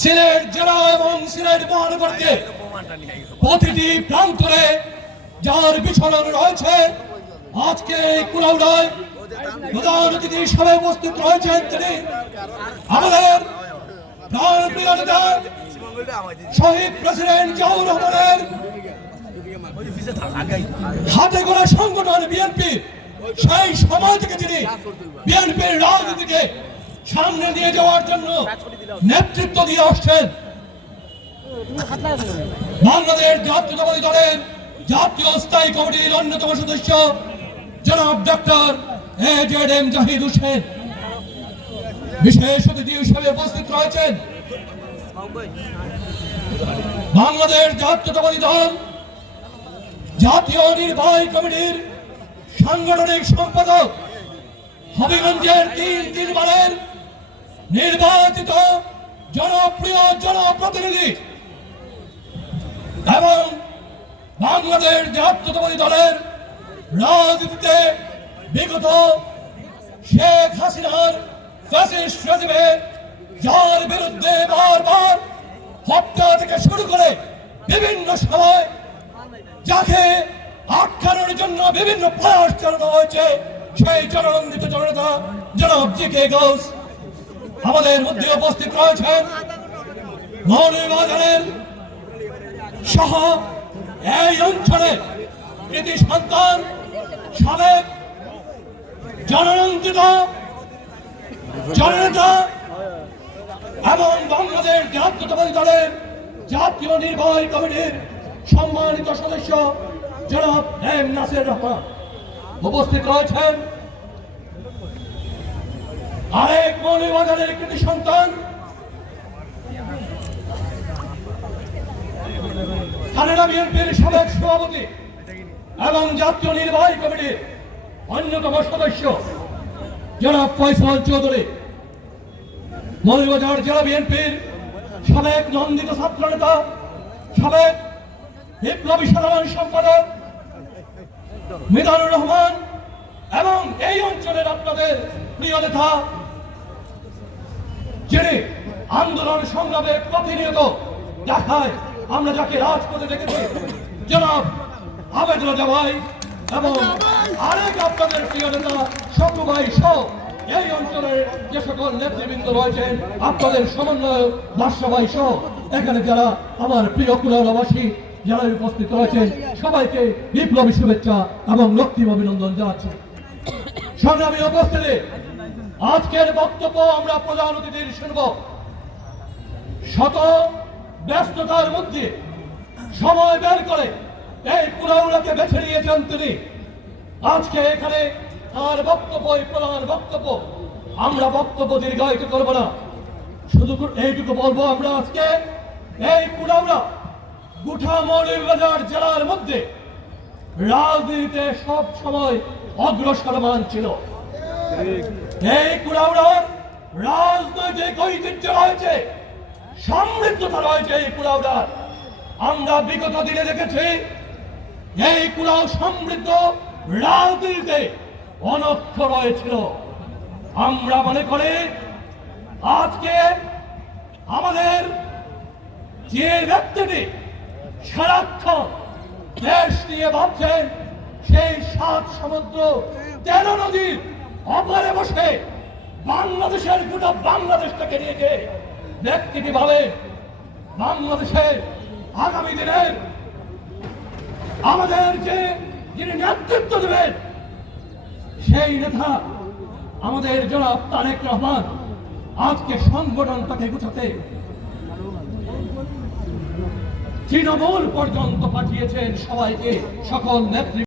সিলেট জেলা এবং সিলেট মহানগরকে প্রতিটি প্রান্তরে যার বিছানো রয়েছে, আজকে এই কুলাউড়ায় প্রধান অতিথি হিসাবে উপস্থিত রয়েছেন তিনি। আমাদের প্রাণ প্রিয় নেতা শহীদ প্রেসিডেন্ট জিয়াউর রহমানের হাতে গোলা সংগঠন বিএনপি, সেই সমাজকে তিনি বিএনপির রাজনীতিকে সামনে নিয়ে যাওয়ার জন্য নেতৃত্ব দিয়ে আসছেন। বাংলাদেশ জাতীয়তাবাদী দলের জাতীয় স্থায়ী কমিটির অন্যতম সদস্য জনাব doctor A Z M Zahid Hossain. বিশেষ অতিথি হিসেবে উপস্থিত রয়েছেন বাংলাদেশ জাতীয়তাবাদী দল জাতীয় নির্বাহী কমিটির সাংগঠনিক সম্পাদক হবিগঞ্জের তিন তিনবারের নির্বাচিত জনপ্রিয় জনপ্রতিনিধি এবং বাংলাদেশ জাতীয়তাবাদী দলের রাজনীতিতে বিগত শেখ হাসিনার যার বিরুদ্ধে বারবার হত্যা থেকে শুরু করে বিভিন্ন সময় যাকে আটকানোর জন্য বিভিন্ন প্রয়াস চালানো হয়েছে, সেই জননন্দিত জননেতা জনাব জি কে ঘোষ। আমাদের মধ্যে উপস্থিত রয়েছেন মৌলবাজারের সহ এই অঞ্চলে কৃতি সন্তান, সাবেক জননন্দিত জননেতা এবং বাংলাদেশ জাতীয়তাবাদী দলের জাতীয় নির্বাহী কমিটির সম্মানিত সদস্য জনাব এম নাসির রহমান। উপস্থিত রয়েছেন আরেক মৌলবাজারের কৃতি সন্তান। কানাডা বিএনপির সাবেক সভাপতি এবং জাতীয় নির্বাহী কমিটির অন্যতম সদস্য জনাব ফয়সাল চৌধুরী। মৌলবাজার জেলা বিএনপির সাবেক নন্দিত ছাত্র নেতা, সাবেক বিপ্লবী সাধারণ সম্পাদক মিজানুর রহমান এবং এই অঞ্চলের আপনাদের প্রিয় নেতা যিনি আন্দোলন সংগ্রামে প্রতিনিয়ত দেখায়। আমরা যাকে রাজপথে দেখেছি, জনাব রাজা ভাই এবং আরেক আপনাদের প্রিয় নেতা শত্রু ভাই এই অঞ্চলের যে সকল নেতৃবৃন্দ রয়েছেন, আপনাদের সমন্বয় বাদশা ভাই সহ, এখানে যারা আমার প্রিয় কুলাবাসী যারা উপস্থিত রয়েছেন, সবাইকে বিপ্লবী শুভেচ্ছা এবং লক্ষ্মী অভিনন্দন জানাচ্ছি। সংগ্রামী উপস্থিতি আজকের বক্তব্য আমরা প্রধান অতিথির শুনব। শত ব্যস্ততার মধ্যে সময় বের করে এই পুরাউড়াকে বেছে নিয়েছেন তিনি। আজকে এখানে তার বক্তব্যই প্রধান বক্তব্য, আমরা বক্তব্য দীর্ঘায়িত করব না। শুধু এইটুকু বলব আমরা আজকে, এই পুরাউড়া গুঠা মৌলভীবাজার জেলার মধ্যে রাজনীতিতে সব সময় অগ্রসরমান ছিল। এই কুড়াউড়ার রাজনৈতিক ঐতিহ্য রয়েছে, সমৃদ্ধতা রয়েছে এই কুড়াউড়ার আমরা বিগত দিনে দেখেছি, এই কুড়াও সমৃদ্ধ রাজনীতিতে অনক্ষ রয়েছিল। আমরা মনে করি, আজকে আমাদের যে ব্যক্তিটি সারাক্ষণ দেশ নিয়ে ভাবছেন, সেই সাত সমুদ্র তেরো নদীর অপরে বসে বাংলাদেশের গোটা বাংলাদেশটাকে নিয়ে যে ব্যক্তিটি ভাবে বাংলাদেশের আগামী দিনের আমাদের যে যিনি নেতৃত্ব দেবেন, সেই নেতা আমাদের জনাব তারেক রহমান আজকে সংগঠনটাকে গুছাতে তৃণমূল পর্যন্ত পাঠিয়েছেন সবাইকে, সকল নেতৃত্ব